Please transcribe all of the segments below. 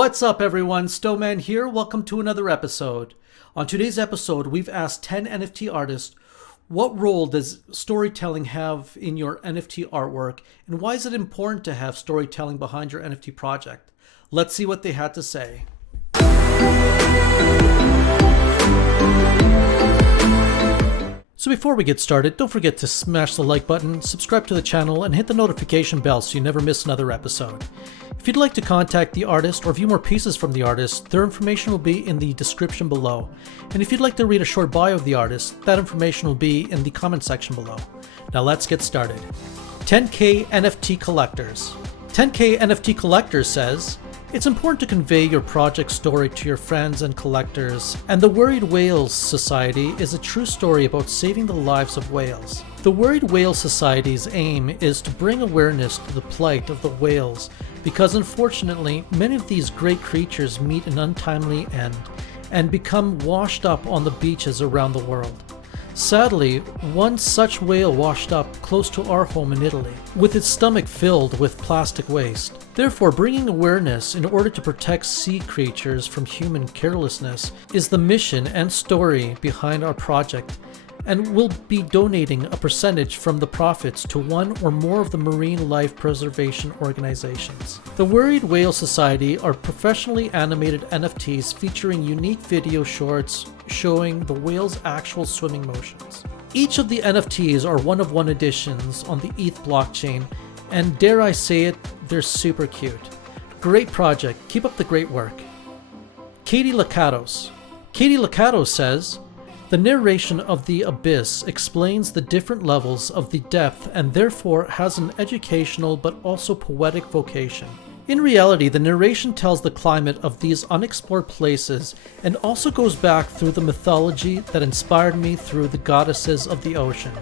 What's up everyone, Stoeman here. Welcome to another episode. On today's episode, we've asked 10 NFT artists, what role does storytelling have in your NFT artwork, and why is it important to have storytelling behind your NFT project? Let's see what they had to say. So before we get started, don't forget to smash the like button, subscribe to the channel, and hit the notification bell so you never miss another episode. If you'd like to contact the artist or view more pieces from the artist, their information will be in the description below. And if you'd like to read a short bio of the artist, that information will be in the comment section below. Now let's get started. 10K NFT Collectors. 10K NFT Collectors says, it's important to convey your project story to your friends and collectors, and the Worried Whales Society is a true story about saving the lives of whales. The Worried Whale Society's aim is to bring awareness to the plight of the whales, because unfortunately many of these great creatures meet an untimely end and become washed up on the beaches around the world. Sadly, one such whale washed up close to our home in Italy, with its stomach filled with plastic waste. Therefore, bringing awareness in order to protect sea creatures from human carelessness is the mission and story behind our project, and we'll be donating a percentage from the profits to one or more of the marine life preservation organizations. The Worried Whale Society are professionally animated NFTs featuring unique video shorts showing the whale's actual swimming motions. Each of the NFTs are one-of-one editions on the ETH blockchain, and dare I say it, they're super cute. Great project, keep up the great work. Katy Lakatos. Katy Lakatos says, the narration of The Abyss explains the different levels of the depth and therefore has an educational but also poetic vocation. In reality, the narration tells the climate of these unexplored places and also goes back through the mythology that inspired me through the goddesses of the ocean,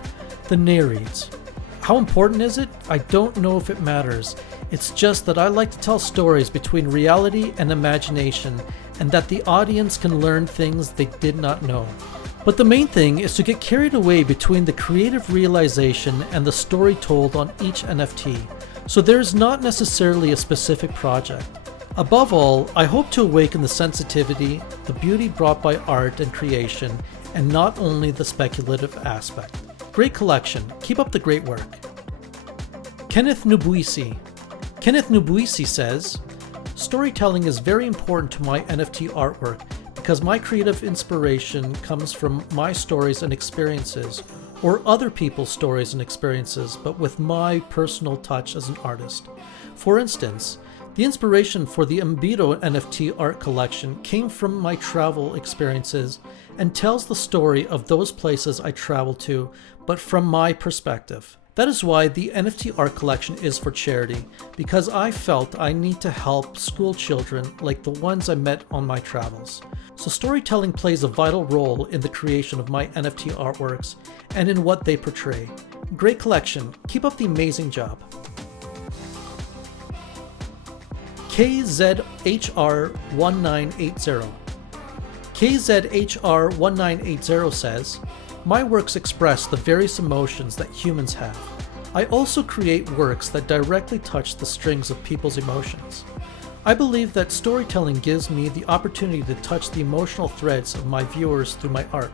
the Nereids. How important is it? I don't know if it matters. It's just that I like to tell stories between reality and imagination, and that the audience can learn things they did not know. But the main thing is to get carried away between the creative realization and the story told on each NFT. So there's not necessarily a specific project. Above all, I hope to awaken the sensitivity, the beauty brought by art and creation, and not only the speculative aspect. Great collection. Keep up the great work. Kenneth Ndubuisi. Kenneth Ndubuisi says, storytelling is very important to my NFT artwork because my creative inspiration comes from my stories and experiences, or other people's stories and experiences, but with my personal touch as an artist. For instance, the inspiration for the Mbito NFT art collection came from my travel experiences and tells the story of those places I traveled to, but from my perspective. That is why the NFT art collection is for charity, because I felt I need to help school children like the ones I met on my travels. So storytelling plays a vital role in the creation of my NFT artworks and in what they portray. Great collection. Keep up the amazing job. KZHR1980. KZHR1980 says, my works express the various emotions that humans have. I also create works that directly touch the strings of people's emotions. I believe that storytelling gives me the opportunity to touch the emotional threads of my viewers through my artwork.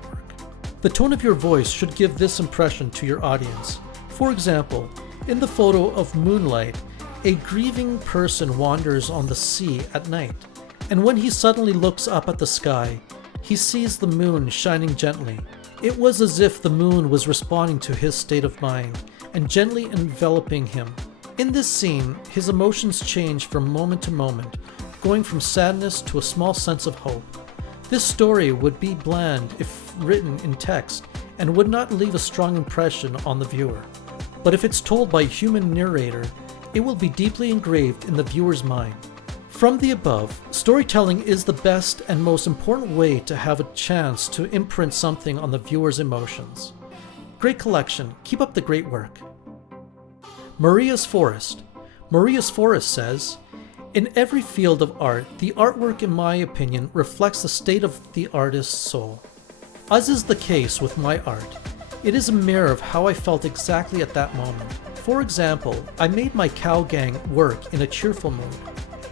The tone of your voice should give this impression to your audience. For example, in the photo of Moonlight, a grieving person wanders on the sea at night, and when he suddenly looks up at the sky, he sees the moon shining gently. It was as if the moon was responding to his state of mind and gently enveloping him. In this scene, his emotions change from moment to moment, going from sadness to a small sense of hope. This story would be bland if written in text and would not leave a strong impression on the viewer. But if it's told by a human narrator, it will be deeply engraved in the viewer's mind. From the above, storytelling is the best and most important way to have a chance to imprint something on the viewer's emotions. Great collection. Keep up the great work. Maria's Forest. Maria's Forest says, in every field of art, the artwork, in my opinion, reflects the state of the artist's soul. As is the case with my art, it is a mirror of how I felt exactly at that moment. For example, I made my cow gang work in a cheerful mood.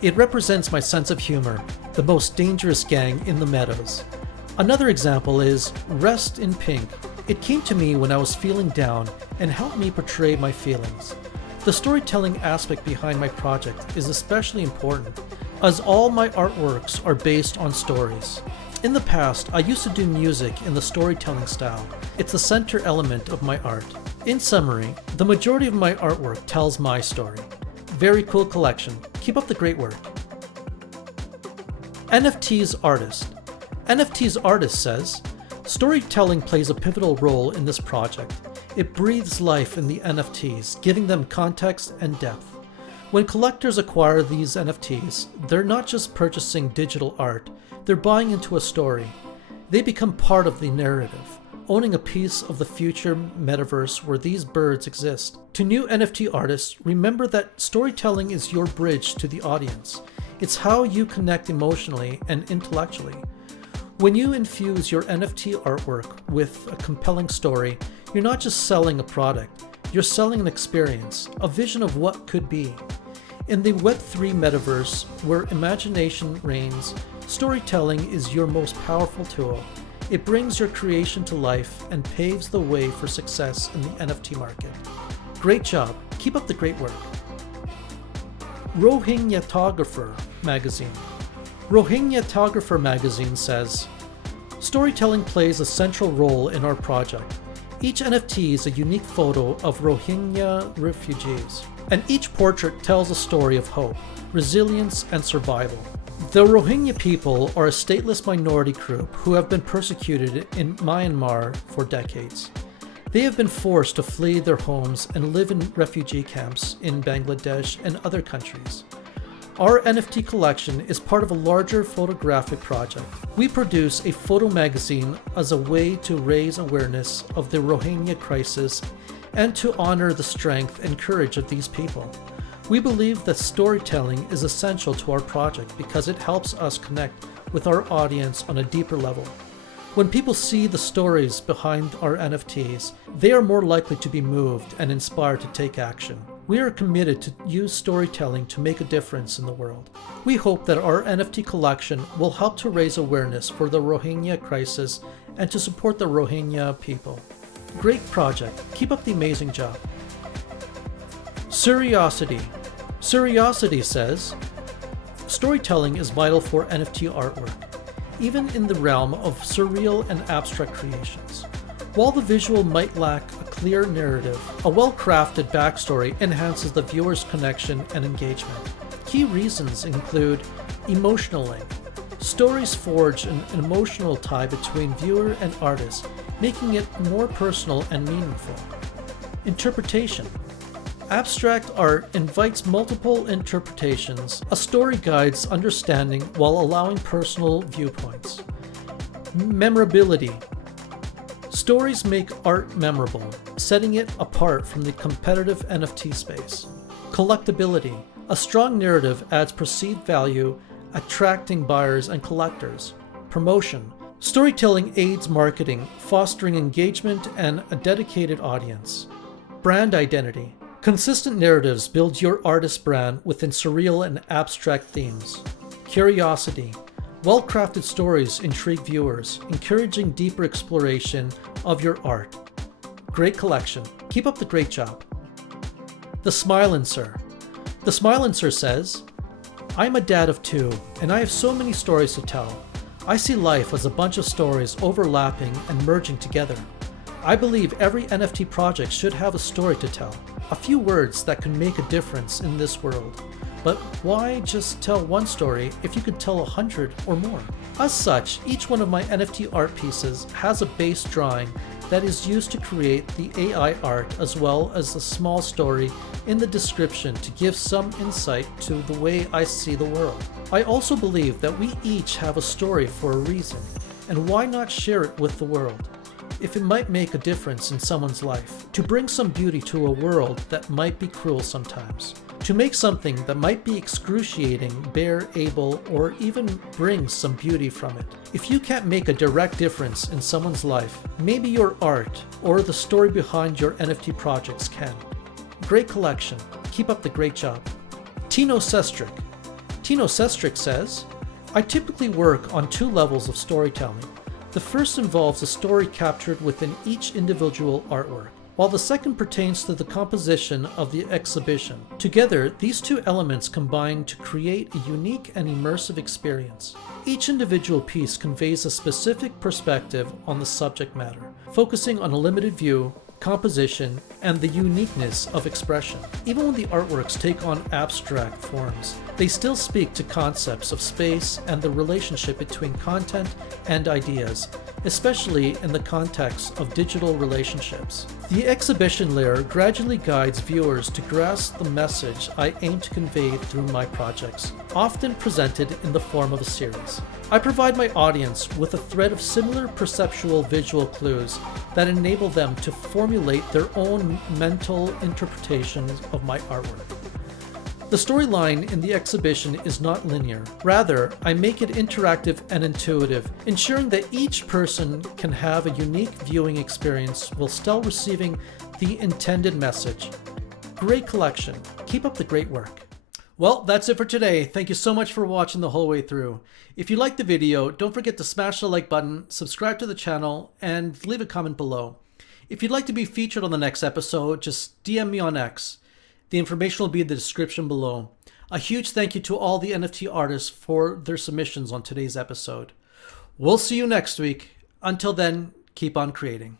It represents my sense of humor, the most dangerous gang in the meadows. Another example is Rest in Pink. It came to me when I was feeling down and helped me portray my feelings. The storytelling aspect behind my project is especially important, as all my artworks are based on stories. In the past, I used to do music in the storytelling style. It's the center element of my art. In summary, the majority of my artwork tells my story. Very cool collection. Keep up the great work. NFTs Artist. NFTs Artist says, storytelling plays a pivotal role in this project. It breathes life in the NFTs, giving them context and depth. When collectors acquire these NFTs, they're not just purchasing digital art, they're buying into a story. They become part of the narrative, owning a piece of the future metaverse where these birds exist. To new NFT artists, remember that storytelling is your bridge to the audience. It's how you connect emotionally and intellectually. When you infuse your NFT artwork with a compelling story, you're not just selling a product, you're selling an experience, a vision of what could be. In the Web3 metaverse, where imagination reigns, storytelling is your most powerful tool. It brings your creation to life and paves the way for success in the NFT market. Great job. Keep up the great work. Rohingyatographer Magazine. Rohingyatographer Magazine says, storytelling plays a central role in our project. Each NFT is a unique photo of Rohingya refugees, and each portrait tells a story of hope, resilience, and survival. The Rohingya people are a stateless minority group who have been persecuted in Myanmar for decades. They have been forced to flee their homes and live in refugee camps in Bangladesh and other countries. Our NFT collection is part of a larger photographic project. We produce a photo magazine as a way to raise awareness of the Rohingya crisis and to honor the strength and courage of these people. We believe that storytelling is essential to our project because it helps us connect with our audience on a deeper level. When people see the stories behind our NFTs, they are more likely to be moved and inspired to take action. We are committed to use storytelling to make a difference in the world. We hope that our NFT collection will help to raise awareness for the Rohingya crisis and to support the Rohingya people. Great project. Keep up the amazing job. Surreocity. Surreocity says, storytelling is vital for NFT artwork, even in the realm of surreal and abstract creations. While the visual might lack a clear narrative, a well-crafted backstory enhances the viewer's connection and engagement. Key reasons include emotional link. Stories forge an emotional tie between viewer and artist, making it more personal and meaningful. Interpretation. Abstract art invites multiple interpretations. A story guides understanding while allowing personal viewpoints. Memorability. Stories make art memorable, setting it apart from the competitive NFT space. Collectability. A strong narrative adds perceived value, attracting buyers and collectors. Promotion. Storytelling aids marketing, fostering engagement and a dedicated audience. Brand identity. Consistent narratives build your artist's brand within surreal and abstract themes. Curiosity. Well-crafted stories intrigue viewers, encouraging deeper exploration of your art. Great collection. Keep up the great job. The Smilencer. The Smilencer says, I'm a dad of 2, and I have so many stories to tell. I see life as a bunch of stories overlapping and merging together. I believe every NFT project should have a story to tell, a few words that can make a difference in this world. But why just tell one story if you could tell 100 or more? As such, each one of my NFT art pieces has a base drawing that is used to create the AI art, as well as a small story in the description to give some insight to the way I see the world. I also believe that we each have a story for a reason, and why not share it with the world? If it might make a difference in someone's life, to bring some beauty to a world that might be cruel sometimes, to make something that might be excruciating, bearable, or even bring some beauty from it. If you can't make a direct difference in someone's life, maybe your art or the story behind your NFT projects can. Great collection. Keep up the great job. Tinosestric. Tinosestric says, I typically work on two levels of storytelling. The first involves a story captured within each individual artwork, while the second pertains to the composition of the exhibition. Together, these two elements combine to create a unique and immersive experience. Each individual piece conveys a specific perspective on the subject matter, focusing on a limited view, composition, and the uniqueness of expression. Even when the artworks take on abstract forms, they still speak to concepts of space and the relationship between content and ideas, especially in the context of digital relationships. The exhibition layer gradually guides viewers to grasp the message I aim to convey through my projects, often presented in the form of a series. I provide my audience with a thread of similar perceptual visual clues that enable them to formulate their own mental interpretations of my artwork. The storyline in the exhibition is not linear. Rather, I make it interactive and intuitive, ensuring that each person can have a unique viewing experience while still receiving the intended message. Great collection. Keep up the great work. Well, that's it for today. Thank you so much for watching the whole way through. If you liked the video, don't forget to smash the like button, subscribe to the channel, and leave a comment below. If you'd like to be featured on the next episode, just DM me on X. The information will be in the description below. A huge thank you to all the NFT artists for their submissions on today's episode. We'll see you next week. Until then, keep on creating.